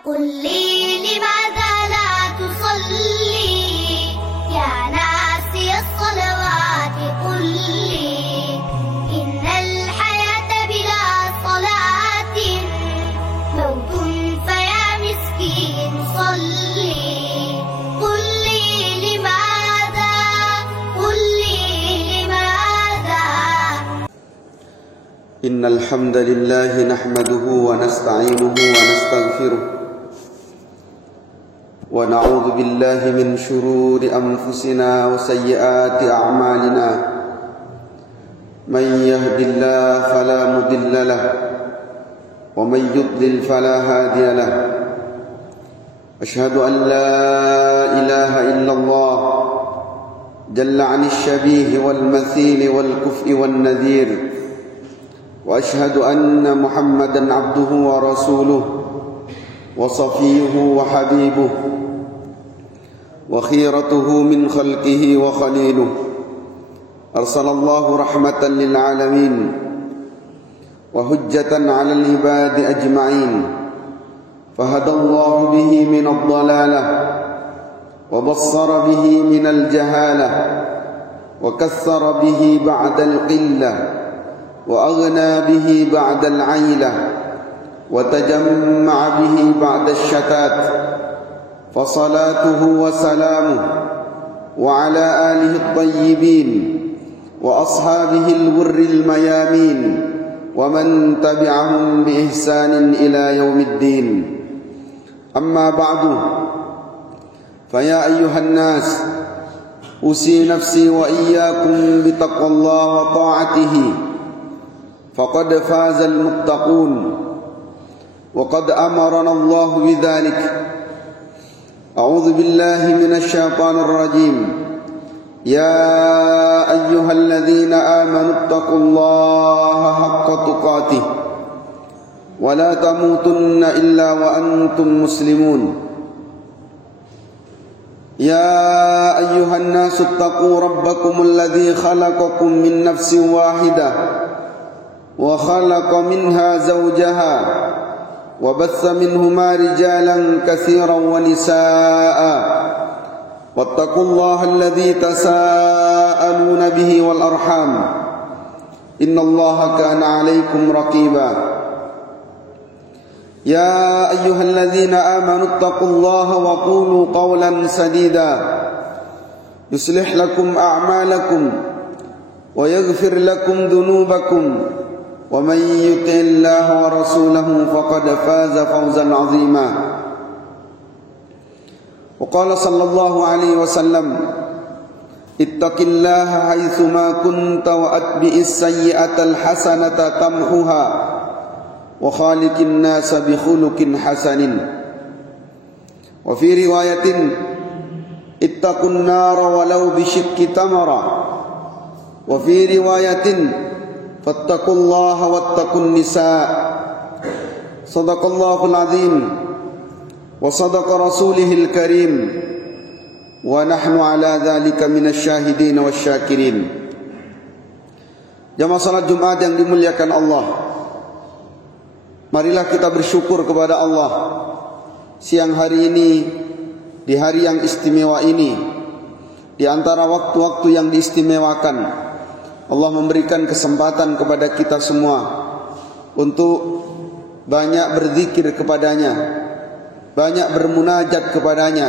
قل لي لماذا لا تصلي يا ناسي الصلوات قل لي إن الحياة بلا صلاة موت فيا مسكين صلي قل لي لماذا قل لي لماذا. إن الحمد لله نحمده ونستعينه ونستغفره ونعوذ بالله من شرور أنفسنا وسيئات أعمالنا من يهد الله فلا مضل له ومن يضلل فلا هادي له أشهد أن لا إله إلا الله جل عن الشبيه والمثيل والكفء والنذير وأشهد أن محمدا عبده ورسوله وصفيه وحبيبه وخيرته من خلقه وخليله أرسل الله رحمة للعالمين وهجة على العباد أجمعين فهدى الله به من الضلالة وبصر به من الجهالة وكثر به بعد القلة وأغنى به بعد العيلة وتجمع به بعد الشتات فصلاته وسلامه وعلى آله الطيبين وأصحابه الغر الميامين ومن تبعهم بإحسان إلى يوم الدين أما بعد فيا أيها الناس أوصي نفسي وإياكم بتقوى الله وطاعته فقد فاز المتقون وقد أمرنا الله بذلك. أعوذ بالله من الشيطان الرجيم يا أيها الذين آمنوا اتقوا الله حق تقاته ولا تموتن إلا وأنتم مسلمون. يا أيها الناس اتقوا ربكم الذي خلقكم من نفس واحدة وخلق منها زوجها وبث منهما رجالا كثيرا ونساء واتقوا الله الذي تساءلون به والأرحام إن الله كان عليكم رقيبا. يا أيها الذين آمنوا اتقوا الله وقولوا قولا سديدا يصلح لكم أعمالكم ويغفر لكم ذنوبكم ومن يطع الله ورسوله فقد فاز فوزا عظيما. وقال صلى الله عليه وسلم اتق الله حيثما كنت وأتبع السيئة الحسنة تمحها وخالق الناس بخلق حسن. وفي رواية اتقوا النار ولو بشق تمرة. وفي رواية فاتقوا الله واتقوا النساء. صدق الله العظيم وصدق رسوله الكريم ونحن على ذلك من الشاهدين والشاكرين. Jamaah salat Jumat yang dimuliakan Allah, marilah kita bersyukur kepada Allah siang hari ini, di hari yang istimewa ini, di antara waktu-waktu yang diistimewakan. Allah memberikan kesempatan kepada kita semua untuk banyak berzikir kepadanya, banyak bermunajat kepadanya,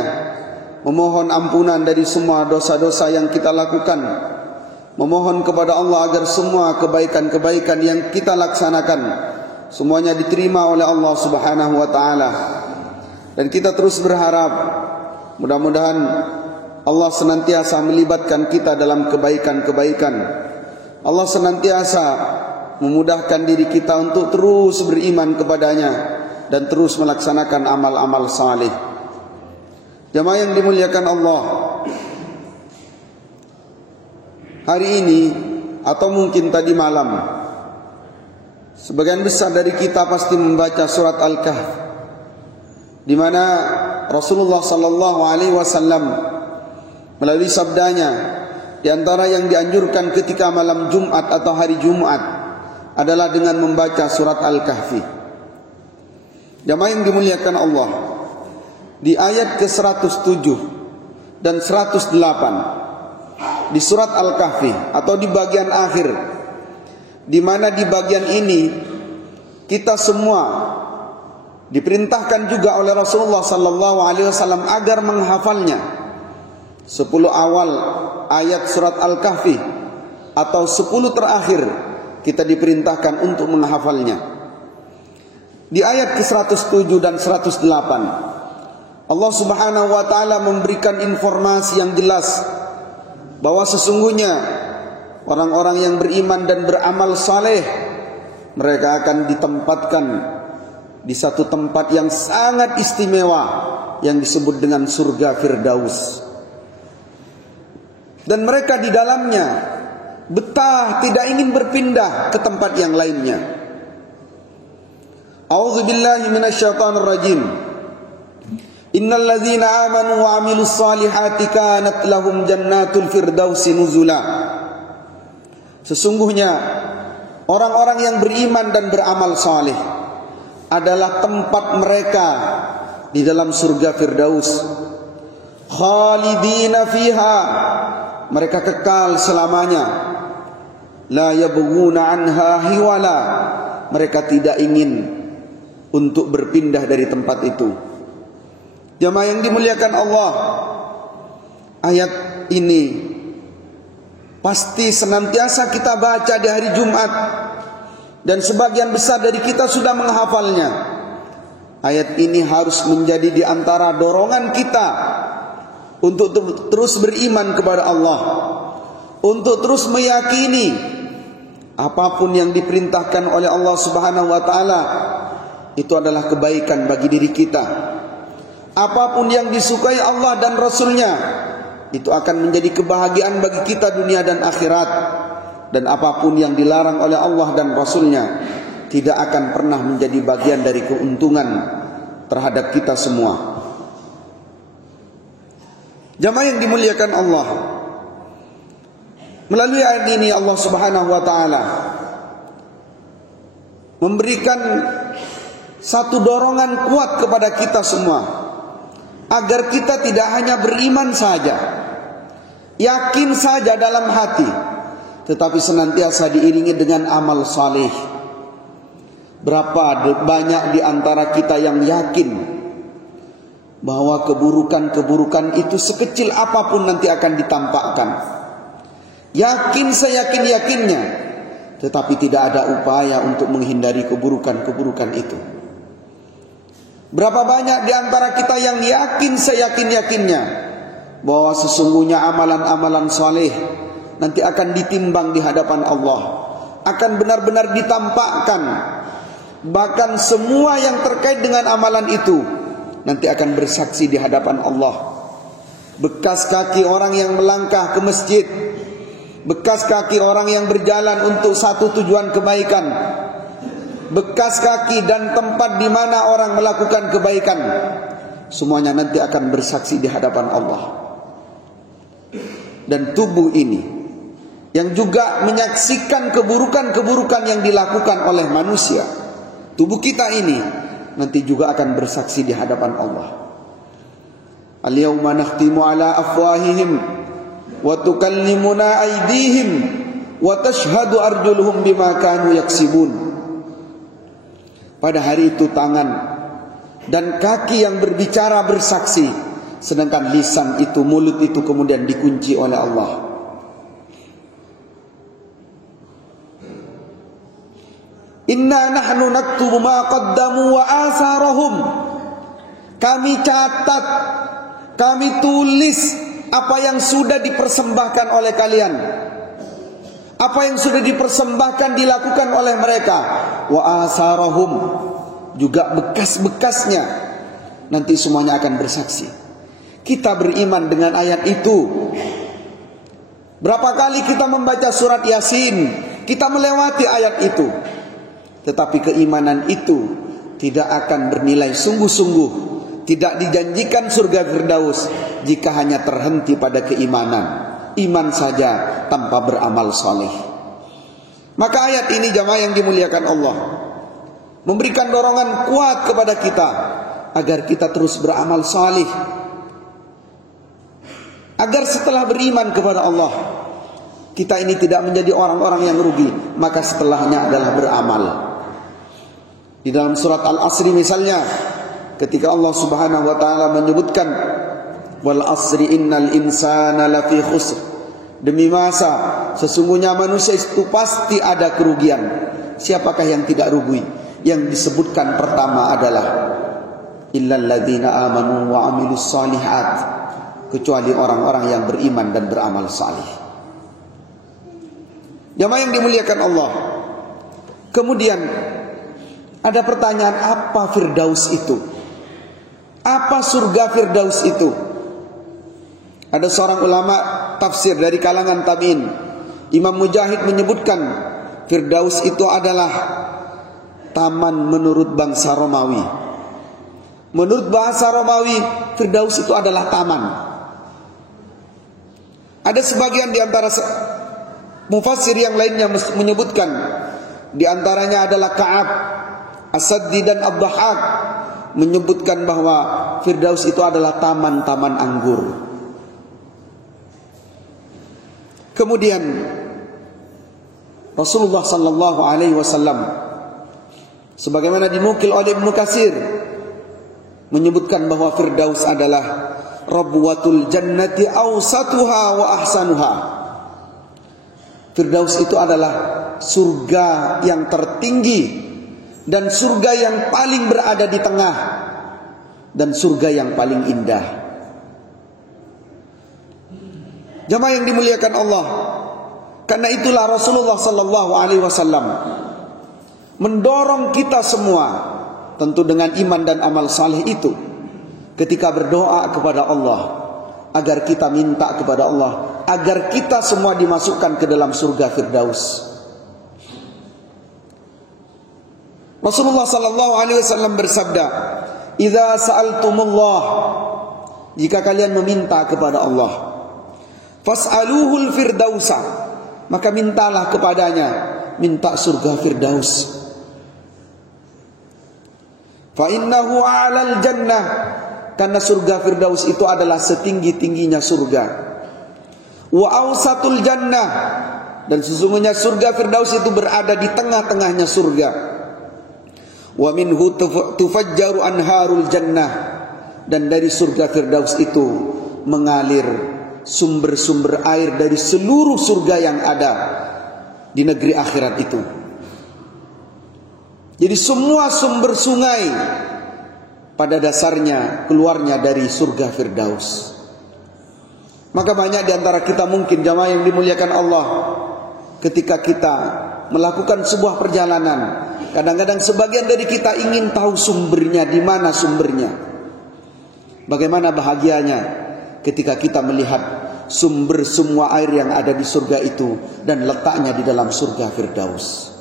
memohon ampunan dari semua dosa-dosa yang kita lakukan, memohon kepada Allah agar semua kebaikan-kebaikan yang kita laksanakan semuanya diterima oleh Allah Subhanahu wa taala. Dan kita terus berharap mudah-mudahan Allah senantiasa melibatkan kita dalam kebaikan-kebaikan. Allah senantiasa memudahkan diri kita untuk terus beriman kepadanya dan terus melaksanakan amal-amal saleh. Jamaah yang dimuliakan Allah, hari ini atau mungkin tadi malam, sebagian besar dari kita pasti membaca surat Al-Kahf, di mana Rasulullah sallallahu alaihi wasallam melalui sabdanya, di antara yang dianjurkan ketika malam Jumat atau hari Jumat adalah dengan membaca surat Al-Kahfi. Jamaah yang dimuliakan Allah, di ayat ke-107 dan 108 di surat Al-Kahfi atau di bagian akhir, di mana di bagian ini kita semua diperintahkan juga oleh Rasulullah sallallahu alaihi wasallam agar menghafalnya. 10 awal ayat surat Al-Kahfi atau 10 terakhir kita diperintahkan untuk menghafalnya. Di ayat ke-107 dan 108 Allah Subhanahu wa taala memberikan informasi yang jelas bahwa sesungguhnya orang-orang yang beriman dan beramal saleh mereka akan ditempatkan di satu tempat yang sangat istimewa yang disebut dengan surga Firdaus. Dan mereka di dalamnya betah, tidak ingin berpindah ke tempat yang lainnya. A'udzu billahi minasyaitonir rajim. Innal ladzina amanu wa 'amilus solihati kanat lahum jannatul firdausi nuzula. Sesungguhnya orang-orang yang beriman dan beramal saleh adalah tempat mereka di dalam surga Firdaus. Khalidina fiha, mereka kekal selamanya. La yabghuna anha hiwala, mereka tidak ingin untuk berpindah dari tempat itu. Jamaah yang dimuliakan Allah, ayat ini pasti senantiasa kita baca di hari Jumat, dan sebagian besar dari kita sudah menghafalnya. Ayat ini harus menjadi di antara dorongan kita untuk terus beriman kepada Allah, untuk terus meyakini apapun yang diperintahkan oleh Allah Subhanahu wa taala itu adalah kebaikan bagi diri kita. Apapun yang disukai Allah dan Rasulnya itu akan menjadi kebahagiaan bagi kita dunia dan akhirat. Dan apapun yang dilarang oleh Allah dan Rasulnya tidak akan pernah menjadi bagian dari keuntungan terhadap kita semua. Jamaah yang dimuliakan Allah, melalui ayat ini Allah Subhanahu wa taala memberikan satu dorongan kuat kepada kita semua agar kita tidak hanya beriman saja, yakin saja dalam hati, tetapi senantiasa diiringi dengan amal saleh. Berapa banyak di antara kita yang yakin bahwa keburukan-keburukan itu sekecil apapun nanti akan ditampakkan. Yakin seyakin-yakinnya, tetapi tidak ada upaya untuk menghindari keburukan-keburukan itu. Berapa banyak di antara kita yang yakin seyakin-yakinnya bahwa sesungguhnya amalan-amalan saleh nanti akan ditimbang di hadapan Allah, akan benar-benar ditampakkan. Bahkan semua yang terkait dengan amalan itu nanti akan bersaksi di hadapan Allah. Bekas kaki orang yang melangkah ke masjid, bekas kaki orang yang berjalan untuk satu tujuan kebaikan, bekas kaki dan tempat di mana orang melakukan kebaikan, semuanya nanti akan bersaksi di hadapan Allah. Dan tubuh ini yang juga menyaksikan keburukan-keburukan yang dilakukan oleh manusia, tubuh kita ini nanti juga akan bersaksi di hadapan Allah. Al-yawma nakhtimu ala afwahihim wa tukallimuna aydihim wa tashhadu arjuluhum bima kanu yaksibun. Pada hari itu tangan dan kaki yang berbicara bersaksi, sedangkan lisan itu, mulut itu kemudian dikunci oleh Allah. Inna nahnu naktubu ma qaddamu wa asarahum. Kami catat, kami tulis apa yang sudah dipersembahkan oleh kalian, apa yang sudah dipersembahkan dilakukan oleh mereka. Wa asarahum, juga bekas-bekasnya nanti semuanya akan bersaksi. Kita beriman dengan ayat itu. Berapa kali kita membaca surat Yasin, kita melewati ayat itu, tetapi keimanan itu tidak akan bernilai sungguh-sungguh, tidak dijanjikan surga Firdaus jika hanya terhenti pada keimanan, iman saja tanpa beramal soleh. Maka ayat ini jamaah yang dimuliakan Allah memberikan dorongan kuat kepada kita agar kita terus beramal salih, agar setelah beriman kepada Allah kita ini tidak menjadi orang-orang yang rugi, maka setelahnya adalah beramal. Di dalam surat Al-Asri misalnya, ketika Allah Subhanahu wa taala menyebutkan wal asri innal insana lafi khusr, demi masa sesungguhnya manusia itu pasti ada kerugian. Siapakah yang tidak rugi? Yang disebutkan pertama adalah illal ladzina amanu wa amilus solihat, kecuali orang-orang yang beriman dan beramal salih. Jamaah yang dimuliakan Allah. Kemudian ada pertanyaan, apa Firdaus itu? Apa surga Firdaus itu? Ada seorang ulama tafsir dari kalangan tabi'in, Imam Mujahid, menyebutkan Firdaus itu adalah taman menurut bangsa Romawi. Menurut bahasa Romawi, Firdaus itu adalah taman. Ada sebagian di antara mufassir yang lainnya menyebutkan, di antaranya adalah Ka'ab, As-Saddi dan Ad-Dhahhak, menyebutkan bahwa Firdaus itu adalah taman-taman anggur. Kemudian Rasulullah sallallahu alaihi wasallam, sebagaimana dinukil oleh Ibnu Katsir, menyebutkan bahwa Firdaus adalah rabwatul jannati awsatuha wa ahsanuha. Firdaus itu adalah surga yang tertinggi dan surga yang paling berada di tengah dan surga yang paling indah. Jamaah yang dimuliakan Allah, karena itulah Rasulullah sallallahu alaihi wasallam mendorong kita semua, tentu dengan iman dan amal saleh itu, ketika berdoa kepada Allah, agar kita minta kepada Allah agar kita semua dimasukkan ke dalam surga Firdaus. Rasulullah sallallahu alaihi wasallam bersabda, "Idza sa'altumullah," jika kalian meminta kepada Allah, "fas'aluhul firdausa," maka mintalah kepadanya, minta surga Firdaus. Fa innahu 'alal jannah, karena surga Firdaus itu adalah setinggi-tingginya surga. Wa awsatul jannah, dan sesungguhnya surga Firdaus itu berada di tengah-tengahnya surga. Wa minhu tufajjaru anharul jannah, dan dari surga Firdaus itu mengalir sumber-sumber air dari seluruh surga yang ada di negeri akhirat itu. Jadi semua sumber sungai pada dasarnya keluarnya dari surga Firdaus. Maka banyak di antara kita mungkin, jamaah yang dimuliakan Allah, ketika kita melakukan sebuah perjalanan, kadang-kadang sebagian dari kita ingin tahu sumbernya, di mana sumbernya. Bagaimana bahagianya ketika kita melihat sumber semua air yang ada di surga itu dan letaknya di dalam surga Firdaus.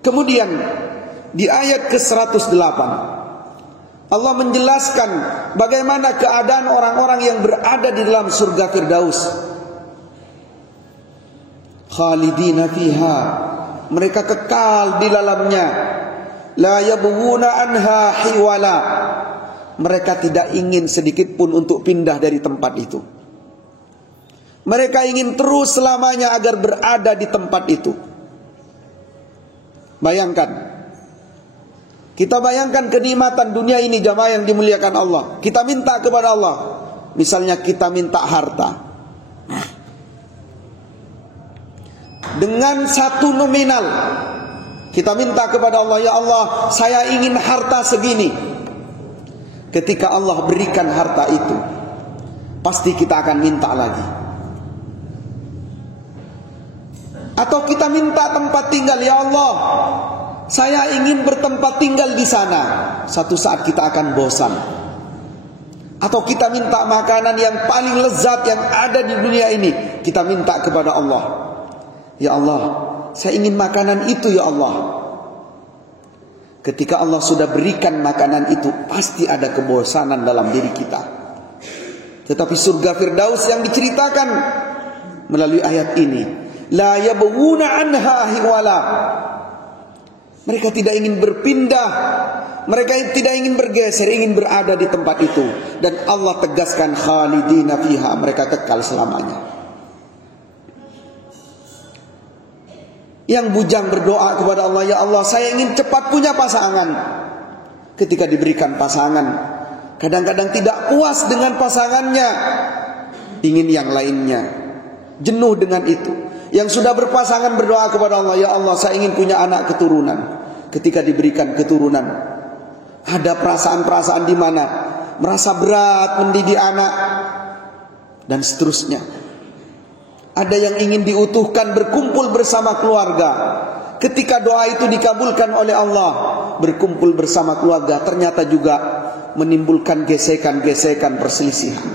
Kemudian di ayat ke-108 Allah menjelaskan bagaimana keadaan orang-orang yang berada di dalam surga Firdaus. Khalidina fiha, mereka kekal di dalamnya. La yabghuna anha hiwala, mereka tidak ingin sedikit pun untuk pindah dari tempat itu. Mereka ingin terus selamanya agar berada di tempat itu. Bayangkan, kita bayangkan kenikmatan dunia ini, jamaah yang dimuliakan Allah. Kita minta kepada Allah, misalnya kita minta harta, dengan satu nominal kita minta kepada Allah, ya Allah, saya ingin harta segini. Ketika Allah berikan harta itu, pasti kita akan minta lagi. Atau kita minta tempat tinggal, ya Allah, saya ingin bertempat tinggal di sana. Satu saat kita akan bosan. Atau kita minta makanan yang paling lezat yang ada di dunia ini, kita minta kepada Allah, ya Allah, saya ingin makanan itu, ya Allah. Ketika Allah sudah berikan makanan itu, pasti ada kebosanan dalam diri kita. Tetapi surga Firdaus yang diceritakan melalui ayat ini, la yabghuna anha hiwala, Mereka tidak ingin berpindah, mereka tidak ingin bergeser, ingin berada di tempat itu. Dan Allah tegaskan khalidina fiha, mereka kekal selamanya. Yang bujang berdoa kepada Allah, ya Allah, saya ingin cepat punya pasangan. Ketika diberikan pasangan, kadang-kadang tidak puas dengan pasangannya, ingin yang lainnya, jenuh dengan itu. Yang sudah berpasangan berdoa kepada Allah, ya Allah, saya ingin punya anak keturunan. Ketika diberikan keturunan, ada perasaan-perasaan di mana merasa berat mendidik anak dan seterusnya. Ada yang ingin diutuhkan berkumpul bersama keluarga. Ketika doa itu dikabulkan oleh Allah, berkumpul bersama keluarga, ternyata juga menimbulkan gesekan-gesekan, perselisihan.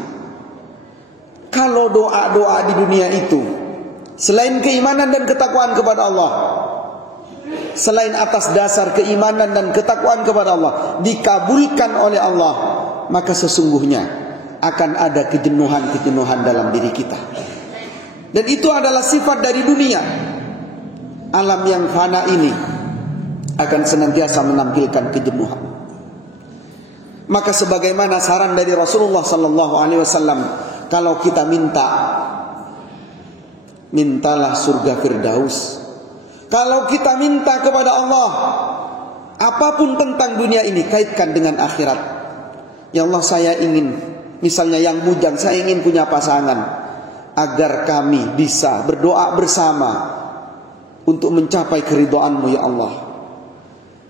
Kalau doa-doa di dunia itu, selain keimanan dan ketakwaan kepada Allah, selain atas dasar keimanan dan ketakwaan kepada Allah, dikabulkan oleh Allah, maka sesungguhnya akan ada kejenuhan-kejenuhan dalam diri kita. Dan itu adalah sifat dari dunia. Alam yang fana ini akan senantiasa menampilkan kejenuhan. Maka sebagaimana saran dari Rasulullah sallallahu alaihi wasallam, kalau kita mintalah surga Firdaus. Kalau kita minta kepada Allah apapun tentang dunia ini, kaitkan dengan akhirat. Ya Allah, saya ingin, misalnya yang bujang, saya ingin punya pasangan, agar kami bisa berdoa bersama untuk mencapai keridhaan-Mu, ya Allah.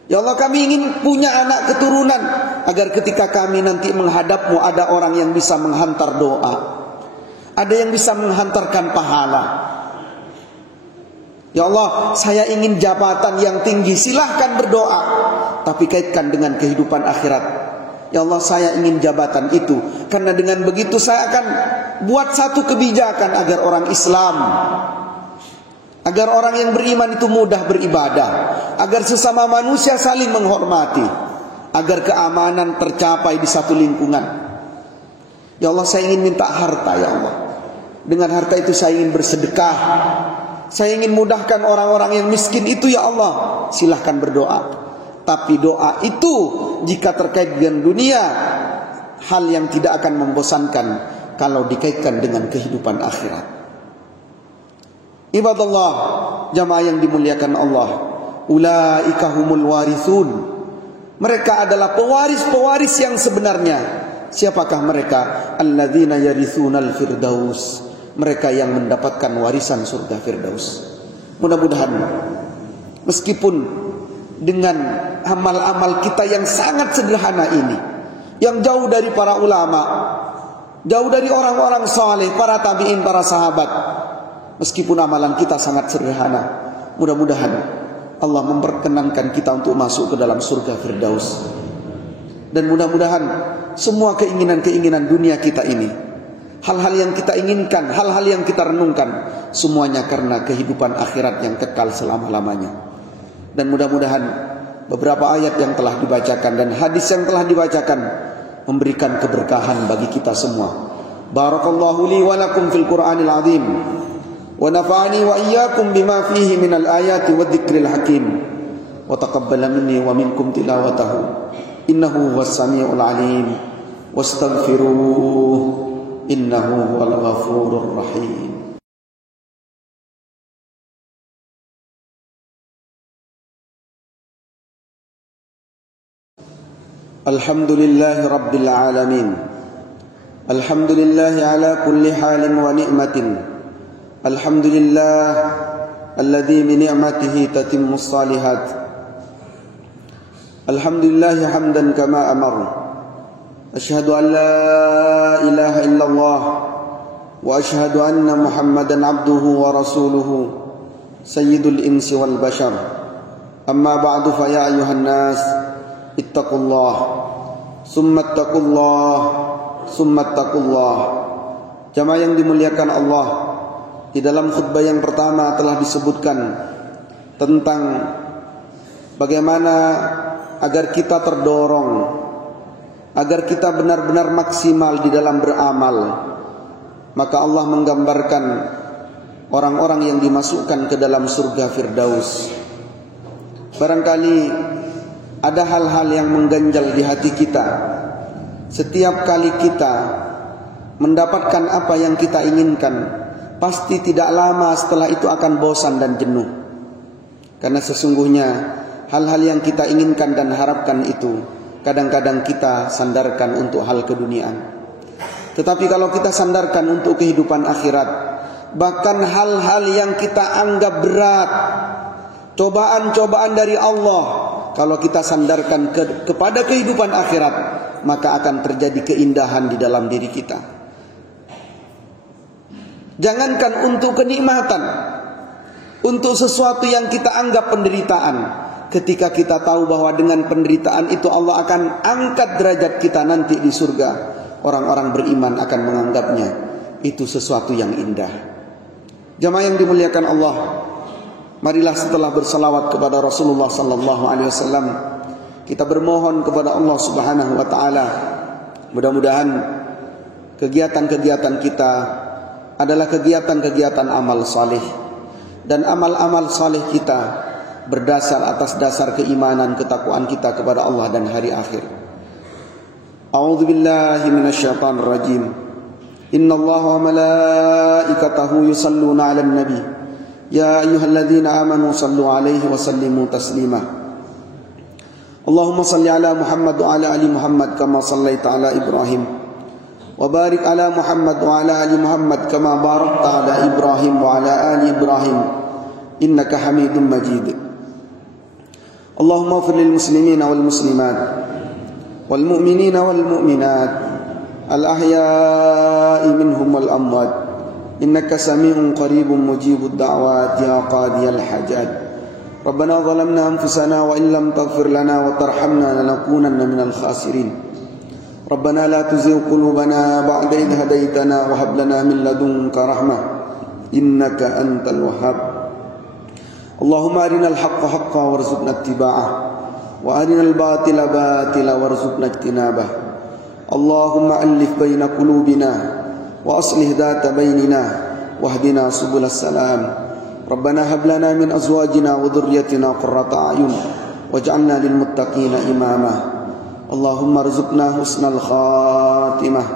Ya Allah, kami ingin punya anak keturunan, agar ketika kami nanti menghadap-Mu ada orang yang bisa menghantar doa, ada yang bisa menghantarkan pahala. Ya Allah, saya ingin jabatan yang tinggi, silahkan berdoa, tapi kaitkan dengan kehidupan akhirat. Ya Allah, saya ingin jabatan itu, karena dengan begitu saya akan buat satu kebijakan agar orang Islam, agar orang yang beriman itu mudah beribadah, agar sesama manusia saling menghormati, agar keamanan tercapai di satu lingkungan. Ya Allah, saya ingin minta harta, ya Allah. Dengan harta itu saya ingin bersedekah, saya ingin mudahkan orang-orang yang miskin itu, ya Allah. Silahkan berdoa. Tapi doa itu jika terkait dengan dunia, hal yang tidak akan membosankan kalau dikaitkan dengan kehidupan akhirat. Ibadallah, jamaah yang dimuliakan Allah, ulaika humul warithun. Mereka adalah pewaris-pewaris yang sebenarnya. Siapakah mereka? Alladzina yarithunal firdaus. Mereka yang mendapatkan warisan surga Firdaus. Mudah-mudahan meskipun dengan amal-amal kita yang sangat sederhana ini, yang jauh dari para ulama, jauh dari orang-orang saleh, para tabi'in, para sahabat, meskipun amalan kita sangat sederhana, mudah-mudahan Allah memperkenankan kita untuk masuk ke dalam surga Firdaus. Dan mudah-mudahan semua keinginan-keinginan dunia kita ini, hal-hal yang kita inginkan, hal-hal yang kita renungkan, semuanya karena kehidupan akhirat yang kekal selama-lamanya. Dan mudah-mudahan beberapa ayat yang telah dibacakan dan hadis yang telah dibacakan memberikan keberkahan bagi kita semua. Barakallahu li wa lakum fil Qur'anil azim, wa nafa'ani wa iyyakum bima fihi minal ayati wadh-dhikril hakim, wa taqabbala minni wa minkum tilawatahu, innahu huwas samiul alim, wastaghfiruh, innahu huwal ghafurur rahim. Alhamdulillahi Rabbil Alamin. Alhamdulillahi ala kulli halin wa ni'matin. Alhamdulillah alladhi bi ni'matihi tatimmus salihat. Alhamdulillahi hamdan kama amar. Ashhadu an la ilaha illallah wa ashhadu anna Muhammadan abduhu wa rasuluhu sayyidul insi wal bashar. Amma ba'du fa ya ayuhan nas, ittaqullah, summa ittaqullah. Jamaah yang dimuliakan Allah, di dalam khutbah yang pertama telah disebutkan tentang bagaimana agar kita terdorong, agar kita benar-benar maksimal di dalam beramal. Maka Allah menggambarkan orang-orang yang dimasukkan ke dalam surga Firdaus. barangkali ada hal-hal yang mengganjal di hati kita. Setiap kali kita mendapatkan apa yang kita inginkan, pasti tidak lama setelah itu akan bosan dan jenuh. Karena sesungguhnya hal-hal yang kita inginkan dan harapkan itu kadang-kadang kita sandarkan untuk hal keduniaan. Tetapi kalau kita sandarkan untuk kehidupan akhirat, bahkan hal-hal yang kita anggap berat, cobaan-cobaan dari Allah, kalau kita sandarkan kepada kehidupan akhirat, maka akan terjadi keindahan di dalam diri kita. Jangankan untuk kenikmatan, untuk sesuatu yang kita anggap penderitaan, ketika kita tahu bahwa dengan penderitaan itu Allah akan angkat derajat kita nanti di surga, orang-orang beriman akan menganggapnya itu sesuatu yang indah. Jamaah yang dimuliakan Allah, marilah setelah bersalawat kepada Rasulullah sallallahu alaihi wasallam, kita bermohon kepada Allah Subhanahu wa taala, mudah-mudahan kegiatan-kegiatan kita adalah kegiatan-kegiatan amal saleh, dan amal-amal saleh kita berdasar atas dasar keimanan, ketakwaan kita kepada Allah dan hari akhir. A'udzu billahi minasyaitonir rajim. Innallaha wa malaikatahu yusalluna 'alan nabi. Ya ayyuhalladzina amanu sallu 'alaihi wa sallimu taslima. Allahumma salli 'ala Muhammad wa 'ala ali Muhammad kama shallaita 'ala Ibrahim. Wa barik 'ala Muhammad wa 'ala ali Muhammad kama barakta 'ala Ibrahim wa 'ala ali Ibrahim innaka Hamidum Majid. Allahumma ighfir lil muslimina wal muslimat wal mu'minina wal mu'minat al ahya'i minhum wal amwat innaka sami'un qaribun mujibud da'wat ya qadiyal hajat. Rabbana zalamna anfusana wa in lam taghfir lana wa tarhamna lanakunanna minal khasirin. Rabbana la tuzigh qulubana ba'da idh hadaytana wa hab lana min ladunka rahmah innaka antal wahhab. Allahumma arinal haqqa haqqan warzuqna ittiba'ah wa arinal batila batila warzuqna ijtinabah. Allahumma alif baina qulubina wa aslih dhata bainina wahdina subulas salam. Rabbana hab lana min azwajina wa dhurriyyatina qurrata a'yun waj'alna lil muttaqina imama. Allahumma arzuqna husnal khatimah.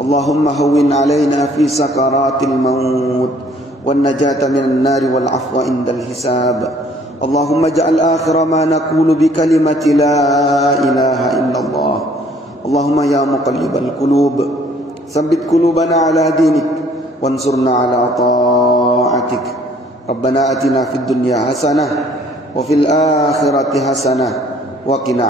Allahumma hawwin 'alaina fi sakaratil maut wan najata minan nari wal 'afwa indal hisab. Allahumma ja'al akhira ma naqulu bi kalimati la ilaha illallah. Allahumma ya muqallibal qulub tsabbit qulubana 'ala dinik wansurna 'ala ta'atik. Rabbana atina fid dunya hasanah wa fil akhirati hasanah wa qina